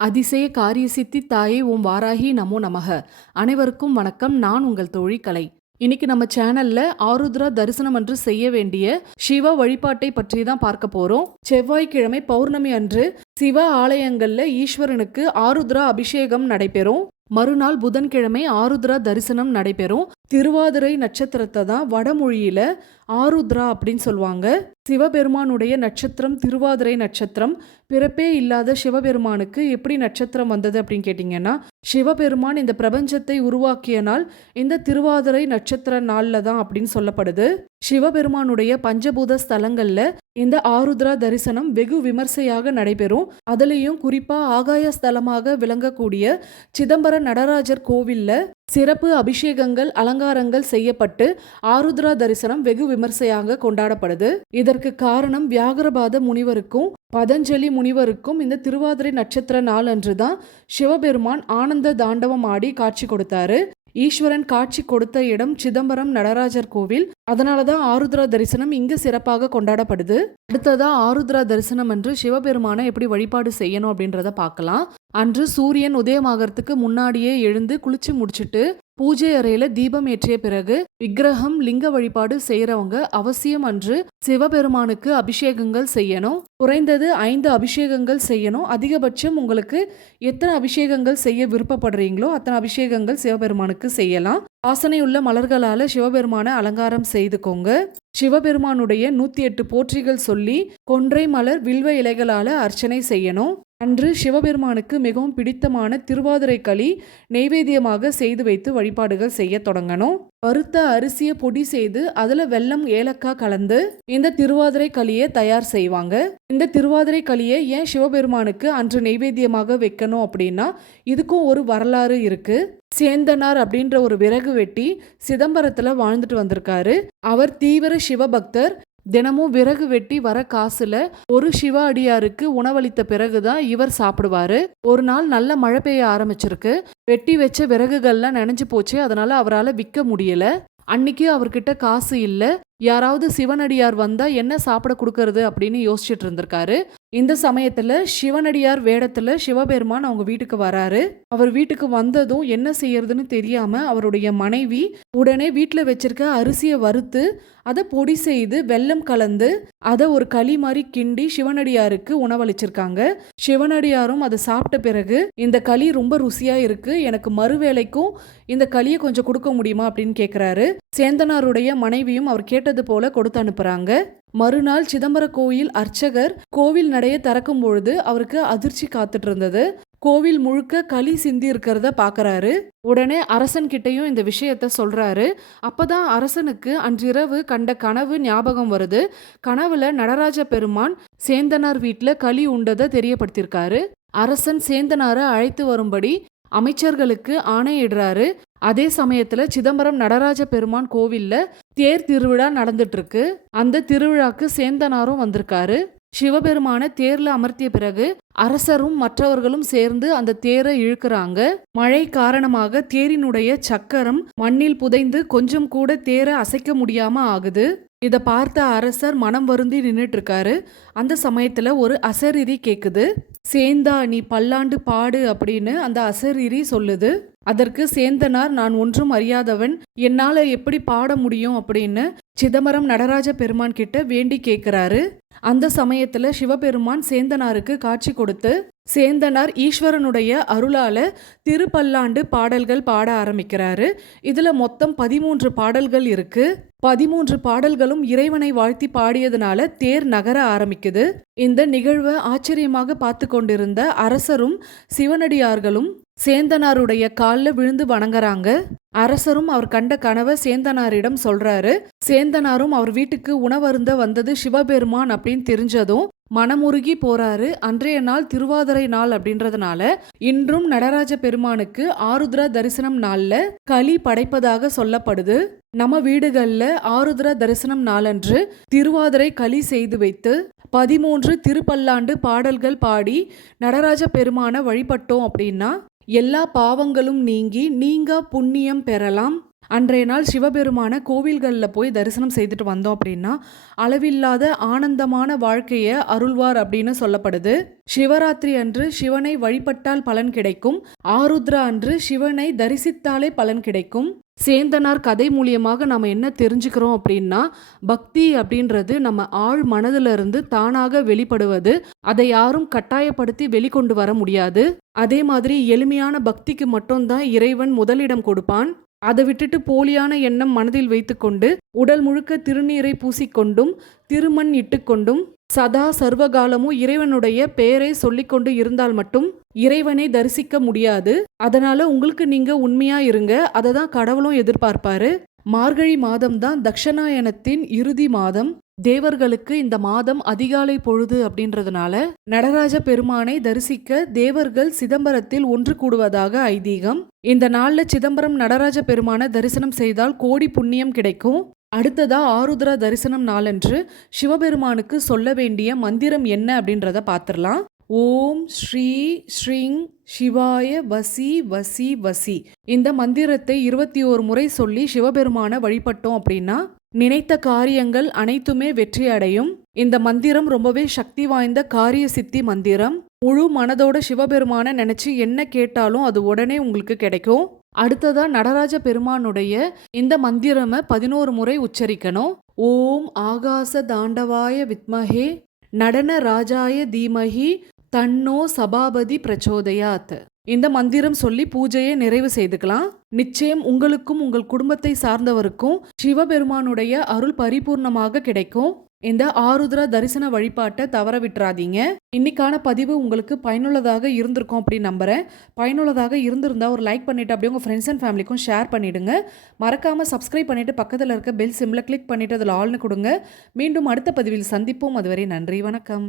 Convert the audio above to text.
அதிசய காரிய சித்தி தாயே ஓம் வாராகி நமோ நமக. அனைவருக்கும் வணக்கம். நான் உங்கள் தோழி கலை. இன்னைக்கு நம்ம சேனல்ல ஆருத்ரா தரிசனம் அன்று செய்ய வேண்டிய சிவ வழிபாட்டை பற்றி தான் பார்க்க போறோம். செவ்வாய்க்கிழமை பௌர்ணமி அன்று சிவ ஆலயங்கள்ல ஈஸ்வரனுக்கு ஆருத்ரா அபிஷேகம் நடைபெறும். மறுநாள் புதன்கிழமை ஆருத்ரா தரிசனம் நடைபெறும். திருவாதிரை நட்சத்திரத்தை தான் வடமொழியில ஆருத்ரா அப்படின்னு சொல்லுவாங்க. சிவபெருமானுடைய நட்சத்திரம் திருவாதிரை நட்சத்திரம். பிறப்பே இல்லாத சிவபெருமானுக்கு எப்படி நட்சத்திரம் வந்தது அப்படின்னு கேட்டிங்கன்னா, சிவபெருமான் இந்த பிரபஞ்சத்தை உருவாக்கிய நாள் இந்த திருவாதிரை நட்சத்திர நாள்ல தான் அப்படின்னு சொல்லப்படுது. சிவபெருமானுடைய பஞ்சபூத ஸ்தலங்கள்ல இந்த ஆருத்ரா தரிசனம் வெகு விமர்சையாக நடைபெறும். அதுலேயும் குறிப்பா ஆகாய ஸ்தலமாக விளங்கக்கூடிய சிதம்பர நடராஜர் கோவில்ல சிறப்பு அபிஷேகங்கள் அலங்காரங்கள் செய்யப்பட்டு ஆருத்ரா தரிசனம் வெகு விமர்சையாக கொண்டாடப்படுது. இதற்கு காரணம் வியாகரபாத முனிவருக்கும் பதஞ்சலி முனிவருக்கும் இந்த திருவாதிரை நட்சத்திர நாள் அன்றுதான் சிவபெருமான் ஆனந்த தாண்டவம் ஆடி காட்சி கொடுத்தாரு. ஈஸ்வரன் காட்சி கொடுத்த இடம் சிதம்பரம் நடராஜர் கோவில். அதனாலதான் ஆருத்ரா தரிசனம் இங்கு சிறப்பாக கொண்டாடப்படுது. அடுத்ததா ஆருத்ரா தரிசனம் அன்று சிவபெருமானை எப்படி வழிபாடு செய்யணும் அப்படின்றத பார்க்கலாம். அன்று சூரியன் உதயமாகறதுக்கு முன்னாடியே எழுந்து குளிச்சு முடிச்சுட்டு பூஜை அறையில தீபம் ஏற்றிய பிறகு விக்கிரகம் லிங்க வழிபாடு செய்யறவங்க அவசியம் அன்று சிவபெருமானுக்கு அபிஷேகங்கள் செய்யணும். குறைந்தது 5 அபிஷேகங்கள் செய்யணும். அதிகபட்சம் உங்களுக்கு எத்தனை அபிஷேகங்கள் செய்ய விருப்பப்படுறீங்களோ அத்தனை அபிஷேகங்கள் சிவபெருமானுக்கு செய்யலாம். வாசனையுள்ள மலர்களால சிவபெருமான அலங்காரம் செய்துக்கோங்க. சிவபெருமானுடைய 108 போற்றிகள் சொல்லி கொன்றை மலர் வில்வ இலைகளால அர்ச்சனை செய்யணும். அன்று சிவபெருமானுக்கு மிகவும் பிடித்தமான திருவாதிரை களி நெய்வேத்தியமாக செய்து வைத்து வழிபாடுகள் செய்ய தொடங்கணும். வறுத்த அரிசியை பொடி செய்து அதுல வெல்லம் ஏலக்காய் கலந்து இந்த திருவாதிரை களியை தயார் செய்வாங்க. இந்த திருவாதிரை களியை ஏன் சிவபெருமானுக்கு அன்று நெய்வேத்தியமாக வைக்கணும் அப்படின்னா இதுக்கும் ஒரு வரலாறு இருக்கு. சேந்தனார் அப்படின்ற ஒரு விறகு வெட்டி சிதம்பரத்துல வாழ்ந்துட்டு வந்திருக்காரு. அவர் தீவிர சிவபக்தர். தினமும் விறகு வெட்டி வர காசுல ஒரு சிவ அடியாருக்கு உணவளித்த பிறகுதான் இவர் சாப்பிடுவாரு. ஒரு நாள் நல்ல மழை பெய்ய ஆரம்பிச்சிருக்கு. வெட்டி வச்ச விறகுகள்லாம் நனைஞ்சு போச்சு. அதனால அவரால் விற்க முடியல. அன்னைக்கு அவர்கிட்ட காசு இல்ல. யாராவது சிவனடியார் வந்தா என்ன சாப்பிட கொடுக்கறது அப்படின்னு யோசிச்சுட்டு இருந்திருக்காரு. இந்த சமயத்துல சிவனடியார் வேடத்துல சிவபெருமான் அவங்க வீட்டுக்கு வராரு. அவர் வீட்டுக்கு வந்ததும் என்ன செய்யறதுன்னு தெரியாம அவருடைய மனைவி உடனே வீட்டுல வச்சிருக்க அரிசியை வறுத்து அதை பொடி செய்து வெல்லம் கலந்து அதை ஒரு களி மாதிரி கிண்டி சிவனடியாருக்கு உணவளிச்சிருக்காங்க. சிவனடியாரும் அதை சாப்பிட்ட பிறகு இந்த களி ரொம்ப ருசியா இருக்கு, எனக்கு மறுவேளைக்கும் இந்த களியை கொஞ்சம் கொடுக்க முடியுமா அப்படின்னு கேட்கிறாரு. சேந்தனாருடைய மனைவியும் அவர் கேட்டது போல கொடுத்து அனுப்புறாங்க. மறுநாள் சிதம்பர கோயில் அர்ச்சகர் கோவில் நடைய திறக்கும் பொழுது அவருக்கு அதிர்ச்சி காத்துட்டு இருந்தது. கோவில் முழுக்க களி சிந்தி இருக்கிறத பாக்குறாரு. உடனே அரசன் கிட்டையும் இந்த விஷயத்த சொல்றாரு. அப்பதான் அரசனுக்கு அன்றிரவு கண்ட கனவு ஞாபகம் வருது. கனவுல நடராஜ பெருமான் சேந்தனார் வீட்டுல களி உண்டதை தெரியப்படுத்திருக்காரு. அரசன் சேந்தனார அழைத்து வரும்படி அமைச்சர்களுக்கு ஆணையிடுறாரு. அதே சமயத்துல சிதம்பரம் நடராஜ பெருமான் கோவில்ல தேர் திருவிழா நடந்துட்டு இருக்கு. அந்த திருவிழாக்கு சேந்தனாரும் வந்திருக்காரு. சிவபெருமான தேர்ல அமர்த்திய பிறகு அரசரும் மற்றவர்களும் சேர்ந்து அந்த தேரை இழுக்கிறாங்க. மழை காரணமாக தேரினுடைய சக்கரம் மண்ணில் புதைந்து கொஞ்சம் கூட தேரை அசைக்க முடியாம ஆகுது. இத பார்த்த அரசர் மனம் வருந்தி நின்றுட்டு இருக்காரு. அந்த சமயத்துல ஒரு அசரீரி கேக்குது. சேந்தா நீ பல்லாண்டு பாடு அப்படின்னு அந்த அசரீரி சொல்லுது. அதற்கு சேந்தனார் நான் ஒன்றும் அறியாதவன், என்னால எப்படி பாட முடியும் அப்படின்னு சிதம்பரம் நடராஜ பெருமான் கிட்ட வேண்டி கேட்கிறாரு. அந்த சமயத்துல சிவபெருமான் சேந்தனாருக்கு காட்சி கொடுத்து சேந்தனார் ஈஸ்வரனுடைய அருளால திருப்பல்லாண்டு பாடல்கள் பாட ஆரம்பிக்கிறாரு. இதுல மொத்தம் 13 பாடல்கள் இருக்கு. 13 பாடல்களும் இறைவனை வாழ்த்தி பாடியதுனால தேர் நகர ஆரம்பிக்குது. இந்த நிகழ்வை ஆச்சரியமாக பார்த்து கொண்டிருந்த அரசரும் சிவனடியார்களும் சேந்தனாருடைய காலில் விழுந்து வணங்குறாங்க. அரசரும் அவர் கண்ட கனவை சேந்தனாரிடம் சொல்றாரு. சேந்தனாரும் அவர் வீட்டுக்கு உணவருந்த வந்தது சிவபெருமான் அப்படின்னு தெரிஞ்சதும் மனமுருகி போறாரு. அன்றைய நாள் திருவாதிரை நாள் அப்படின்றதுனால இன்றும் நடராஜ பெருமானுக்கு ஆருத்ரா தரிசனம் நாள்ல களி படைப்பதாக சொல்லப்படுது. நம்ம வீடுகள்ல ஆருத்ரா தரிசனம் நாளன்று திருவாதிரை களி செய்து வைத்து 13 திருப்பல்லாண்டு பாடல்கள் பாடி நடராஜ பெருமான வழிபட்டோம் அப்படின்னா எல்லா பாவங்களும் நீங்கி நீங்கா புண்ணியம் பெறலாம். அன்றைய நாள் சிவபெருமான கோவில்கள்ல போய் தரிசனம் செய்துட்டு வந்தோம் அப்படின்னா அளவில்லாத ஆனந்தமான வாழ்க்கையை அருள்வார் அப்படின்னு சொல்லப்படுது. சிவராத்திரி அன்று சிவனை வழிபட்டால் பலன் கிடைக்கும். ஆருத்ரா அன்று சிவனை தரிசித்தாலே பலன் கிடைக்கும். சேந்தனார் கதை மூலியமாக நம்ம என்ன தெரிஞ்சுக்கிறோம் அப்படின்னா, பக்தி அப்படின்றது நம்ம ஆழ் மனதில இருந்து தானாக வெளிப்படுவது. அதை யாரும் கட்டாயப்படுத்தி வெளிக்கொண்டு வர முடியாது. அதே மாதிரி எளிமையான பக்திக்கு மட்டும்தான் இறைவன் முதலிடம் கொடுப்பான். அதை விட்டுட்டு போலியான எண்ணம் மனதில் வைத்துக்கொண்டு உடல் முழுக்க திருநீரை பூசிக்கொண்டும் திருமண் இட்டுக்கொண்டும் சதா சர்வகாலமும் இறைவனுடைய பெயரை சொல்லிக்கொண்டு இருந்தால் மட்டும் இறைவனை தரிசிக்க முடியாது. அதனால உங்களுக்கு நீங்க உண்மையா இருங்க. அதை தான் கடவுளும் எதிர்பார்ப்பாரு. மார்கழி மாதம் தான் தக்ஷணாயனத்தின் இறுதி மாதம். தேவர்களுக்கு இந்த மாதம் அதிகாலை பொழுது அப்படின்றதுனால நடராஜ பெருமானை தரிசிக்க தேவர்கள் சிதம்பரத்தில் ஒன்று கூடுவதாக ஐதீகம். இந்த நாள்ல சிதம்பரம் நடராஜ பெருமானை தரிசனம் செய்தால் கோடி புண்ணியம் கிடைக்கும். அடுத்ததா ஆருத்ரா தரிசனம் நாளன்று சிவபெருமானுக்கு சொல்ல வேண்டிய மந்திரம் என்ன அப்படின்றத பார்த்துடலாம். ஓம் ஸ்ரீ ஸ்ரீங் சிவாய வசி வசி வசி. இந்த மந்திரத்தை 21 முறை சொல்லி சிவபெருமான வழிபட்டோம் அப்படின்னா நினைத்த காரியங்கள் அனைத்துமே வெற்றி அடையும். இந்த மந்திரம் ரொம்பவே சக்தி வாய்ந்த காரிய சித்தி மந்திரம். முழு மனதோட சிவபெருமான நினைச்சு என்ன கேட்டாலும் அது உடனே உங்களுக்கு கிடைக்கும். அடுத்ததா நடராஜ பெருமானுடைய இந்த மந்திரம 11 முறை உச்சரிக்கணும். ஓம் ஆகாச தாண்டவாய வித்மஹே நடன ராஜாய தீமஹி தன்னோ சபாபதி பிரச்சோதயாத். இந்த மந்திரம் சொல்லி பூஜையை நிறைவு செய்துக்கலாம். நிச்சயம் உங்களுக்கும் உங்கள் குடும்பத்தை சார்ந்தவருக்கும் சிவபெருமானுடைய அருள் பரிபூர்ணமாக கிடைக்கும். இந்த ஆருத்ரா தரிசன வழிபாட்டை தவற விட்டுறாதீங்க. இன்னைக்கான பதிவு உங்களுக்கு பயனுள்ளதாக இருந்திருக்கும் அப்படின்னு நம்புறேன். பயனுள்ளதாக இருந்திருந்தா ஒரு லைக் பண்ணிட்டு அப்படியே உங்க ஃப்ரெண்ட்ஸ் அண்ட் ஃபேமிலிக்கும் ஷேர் பண்ணிடுங்க. மறக்காம சப்ஸ்கிரைப் பண்ணிட்டு பக்கத்தில் இருக்க பெல் சிம்ல கிளிக் பண்ணிட்டு அதில் ஆல்னு கொடுங்க. மீண்டும் அடுத்த பதிவில் சந்திப்போம். அதுவரை நன்றி, வணக்கம்.